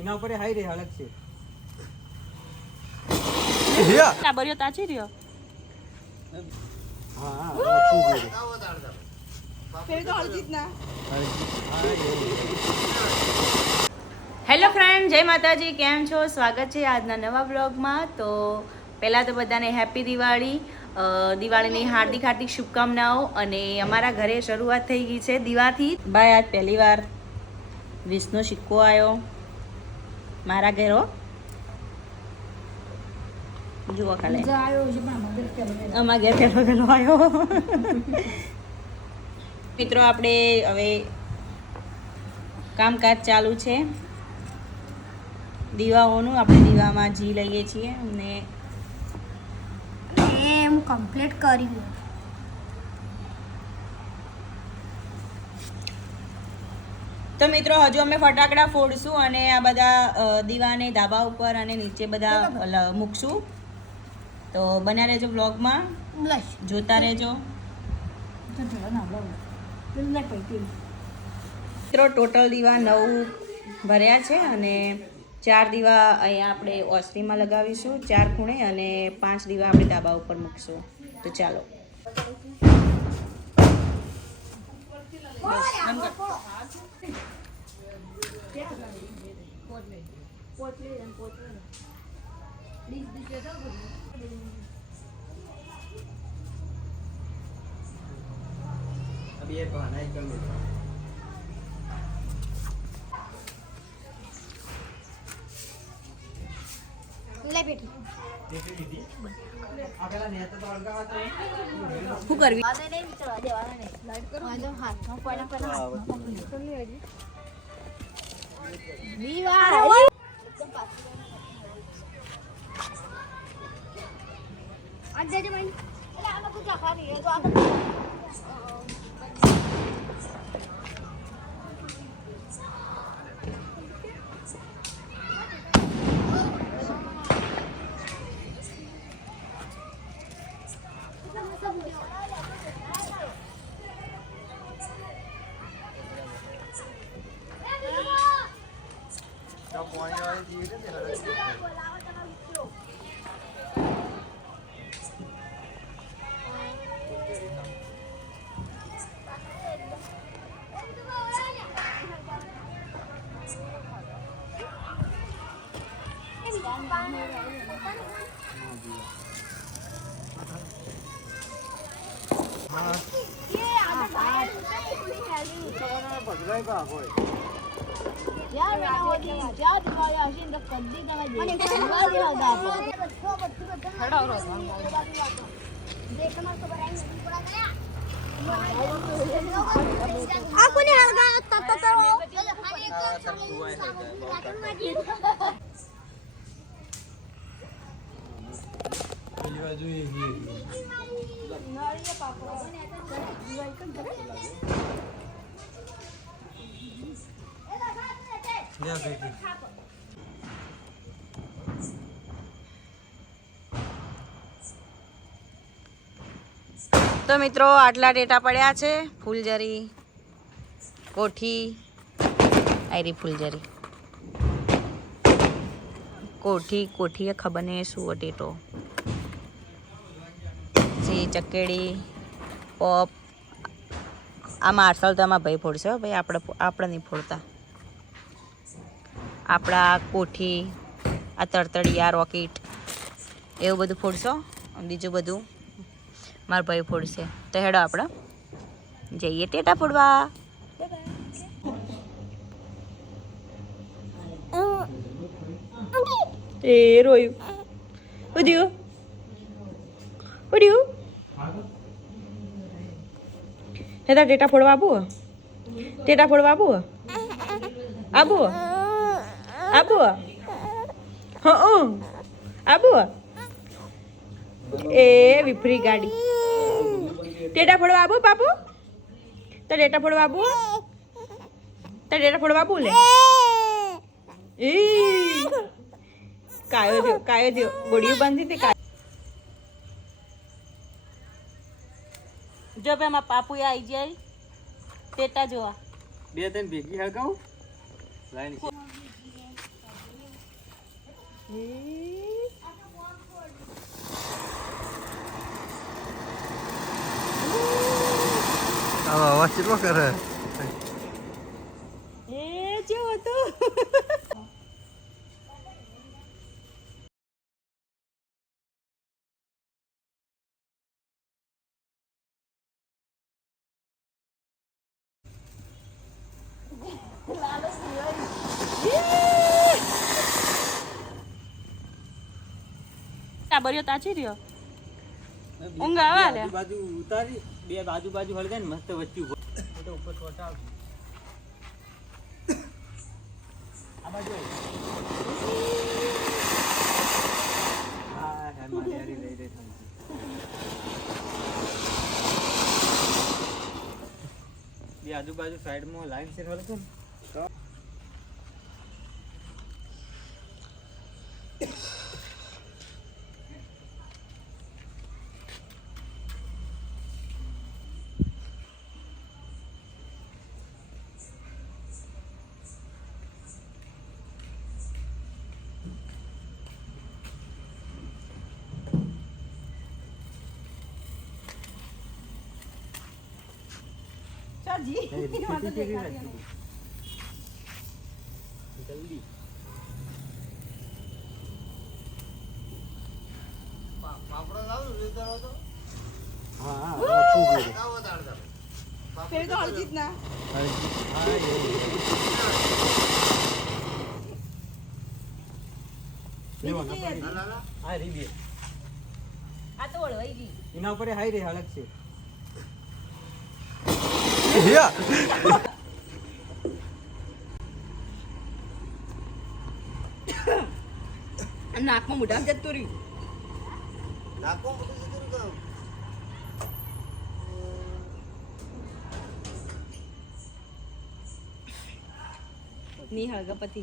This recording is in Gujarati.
એના ઉપર હાઈ રે હળક છે આ બરિયો તાચી રહ્યો હા હેલો ફ્રેન્ડ, જય માતાજી. કેમ છો? સ્વાગત છે આજના નવા બ્લોગમાં. તો પહેલાં તો બધાને હેપી દિવાળી, દિવાળીની હાર્દિક હાર્દિક શુભકામનાઓ. અને અમારા ઘરે શરૂઆત થઈ ગઈ છે દીવાથી. ભાઈ આજ પહેલી વાર વિષ્ણુ સિક્કો આવ્યો મારા ઘેરો. જુઓ ખાલે અમારા ઘેર પહેલો પહેલો આવ્યો. મિત્રો, આપણે હવે કામકાજ ચાલુ છે દીવાઓનું. આપણે દીવામાં ઘી લઈએ છીએ અને હું કમ્પ્લીટ કરી દઉં. તો મિત્રો, હજુ અમે ફટાકડા ફોડશું અને આ બધા દીવાને ધાબા ઉપર અને નીચે બધા મૂકશું. તો બન્યા રહેજો બ્લોગમાં, જોતા રહેજો. મિત્રો, ટોટલ દીવા 9 ભર્યા છે અને 4 દીવા અહીંયા આપણે ઓસરીમાં લગાવીશું 4 ખૂણે અને 5 દીવા આપણે ધાબા ઉપર મૂકશું. તો ચાલો. अब ये बहाना ही कर लेता લે બેટી આપેલા નેતા તો અડગા હતો શું કરવી? આને નહીં ચડવા દેવાના નહીં. લાઈટ કરો. આજો હાથમાં પડ્યા પડ્યા હાથમાં પકડી તો લે હજી. દીવા એકદમ પાછી. આ જજે મન. એટલે આમાં કુછ ખાની હે તો આ तो पानी वाली जीव के हड़क ભગવાઈ કા હોય यार मैं होगी क्या दिवाली आशीन तो कद्दी का मैं दिवाली होगा खड़ा हो रहा देखना तो बनाएंगे पूरा गया आपको नहीं हलगा तब तो પેલી બાજુ એ नारियल पापड़ दिवाली का લે બેટી તો મિત્રો, આટલા ડેટા પડ્યા છે. ફૂલઝરી, કોઠી, આયરી ફૂલઝરી, કોઠી ખબર નહીં શું ટેટો, પછી ચકેડી, પોપ. આ માર્સલ તો આમાં ભાઈ ફોડશે હો ભાઈ, આપણે નહીં ફોડતા. આપણા કોઠી, આ તરતડિયા, રોકેટ, એવું બધું ફોડશો. બીજું બધું મારા ભાઈ ફોડશે. તો હેડો આપણે જઈએ ટેટા ફોડવા. એ રોયું ઉડ્યું ઉડ્યું. હેતા ટેટા ફોડવા આવું? ટેટા ફોડવા આવું? આવું આવું હા આવું. એ વિપરી ગાડી. ટેટા ફોડવા આવું બાપુ? તો ટેટા ફોડવા આવું? તો ટેટા ફોડવા આવું લે. એ કાયો થયો ગોળીઓ બાંધી હતી. જો ભાઈ એમાં પાપુ આવી જાય ટેટા જોવા. બે ત્રણ ભેગી હગાઉ લાઈન આવા અવાજ કેટલો કરે એ જેવો હતો. બરિયો તાચી રહ્યો. ઊંઘ આવે લે. બાજુ ઉતારી બે બાજુ હળગાય ને મસ્ત વચ્ચે ઉભો તો ઉપર છોટા આવશે. આ બાજુ હા હા મારી હારી લઈ રે બે આજુબાજુ સાઈડમાં લાઈન છે હળગે ને તો જલ્દી પાપડો લાવ લેતો તો હા આવો દાડ ફેર તો હળજીત ના હા રીબી આ તો ઓળવાઈ ગઈ. એના ઉપર હાઈ રે હળક છે નાકમાં મોઢા જતું રહ્યું. નિહળ ગપતિ